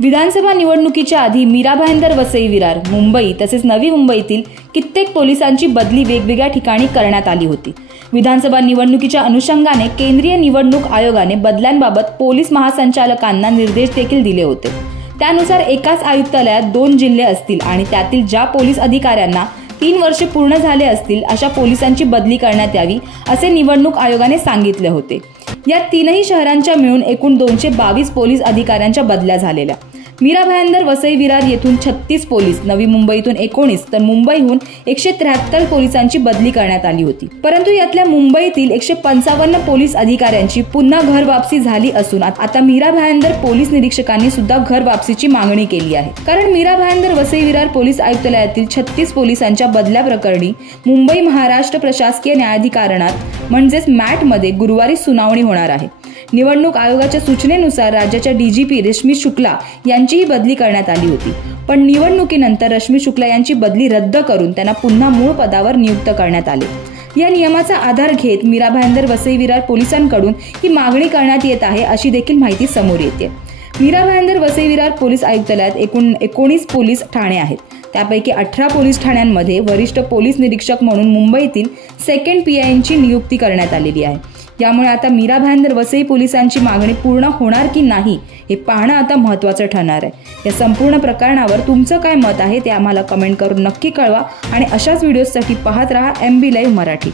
विधानसभा निवडणुकीच्या आधी मीरा भाईंदर वसई विरार मुंबई तसेच नवी मुंबईतील कित्येक पोलिसांची बदली वेगवेगळ्या ठिकाणी करण्यात आली होती। विधानसभा निवडणुकीच्या अनुषंगाने केंद्रीय निवडणूक आयोगाने बदल्यांबाबत पोलीस महासंचालकांना निर्देश देखील दिले होते। त्यानुसार एकाच आयुक्तालयात 2 जिल्हे असतील आणि त्यातील ज्या पोलीस अधिकाऱ्यांना 3 वर्षे पूर्ण झाले असतील अशा पोलिसांची बदली करण्यात यावी असे निवडणूक आयोगाने सांगितले होते। या 3ही शहरांच्या मिळून एकूण 222 पोलीस अधिकाऱ्यांच्या बदल्या झालेल्या। मीरा भाईंदर वसई विरार येथून 36 पोलीस, नवी मुंबईतून 19 तर मुंबईहून 173 पोलिसांची बदली करण्यात आली होती। परंतु यातल्या मुंबईतील 155 पोलीस अधिकाऱ्यांची पुन्हा घर वापसी झाली असून आता मीरा भाईंदर पोलीस निरीक्षकांनी सुद्धा घर वापसीची मागणी केली आहे। कारण मीरा भाईंदर वसई विरार पोलीस आयुक्तालयातील 36 पोलिसांच्या बदल्या प्रकरणी मुंबई महाराष्ट्र प्रशासकीय न्यायाधिकरणात म्हणजेच मॅट मध्ये गुरुवारी सुनावणी होणार आहे। निवडणूक आयोगाच्या सूचनेनुसार राज्याच्या डीजीपी रश्मी शुक्ला यांचीही बदली करण्यात आली होती, पण निवडणुकीनंतर रश्मी शुक्ला यांची बदली रद्द करून त्यांना पुन्हा मूळ पदावर नियुक्त करण्यात आले। या नियमाचा आधार घेत मीरा भाईंदर वसई विरार पोलिसांकडून ही मागणी करण्यात येत आहे अशी देखील माहिती समोर येते। मीरा भाईंदर वसई विरार पोलीस आयुक्तालयात एकूण 19 पोलीस ठाणे आहेत। त्यापैकी 18 पोलीस ठाण्यांमध्ये वरिष्ठ पोलीस निरीक्षक म्हणून मुंबईतील सेकंड पीआयची नियुक्ती करण्यात आलेली आहे। यामुळे आता मीरा भाईंदर वसई पोलिसांची मागणी पूर्ण होणार की नाही हे पाहणं आता महत्त्वाचं ठरणार आहे। या संपूर्ण प्रकरणावर तुमचं काय मत आहे ते आम्हाला कमेंट करून नक्की कळवा आणि अशाच व्हिडिओसाठी पाहत रहा MB लाईव्ह मराठी।